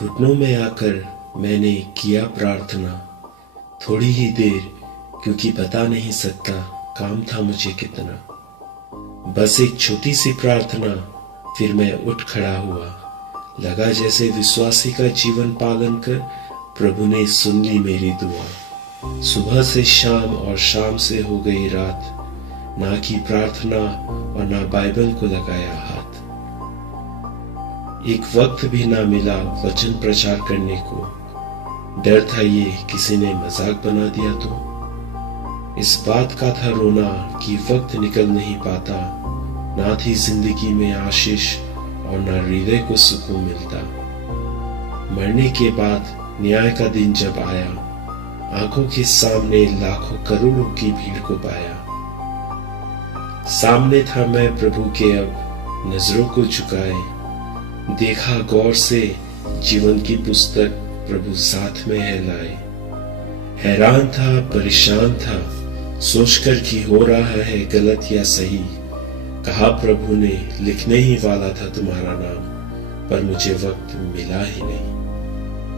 घुटनों में आकर मैंने किया प्रार्थना, थोड़ी ही देर, क्योंकि बता नहीं सकता काम था मुझे कितना। बस एक छोटी सी प्रार्थना, फिर मैं उठ खड़ा हुआ। लगा जैसे विश्वासी का जीवन पालन कर प्रभु ने सुन ली मेरी दुआ। सुबह से शाम और शाम से हो गई रात, ना की प्रार्थना और ना बाइबल को लगाया हाथ। एक वक्त भी ना मिला वचन प्रचार करने को। डर था ये किसी ने मजाक बना दिया तो। इस बात का था रोना कि वक्त निकल नहीं पाता, ना थी जिंदगी में आशीष और ना हृदय को सुकून मिलता। मरने के बाद न्याय का दिन जब आया, आंखों के सामने लाखों करोड़ों की भीड़ को पाया। सामने था मैं प्रभु के, अब नजरों को झुकाए देखा गौर से जीवन की पुस्तक प्रभु साथ में है लाए। हैरान था, परेशान था, सोचकर कि हो रहा है गलत या सही। कहा प्रभु ने लिखने ही वाला था तुम्हारा नाम, पर मुझे वक्त मिला ही नहीं।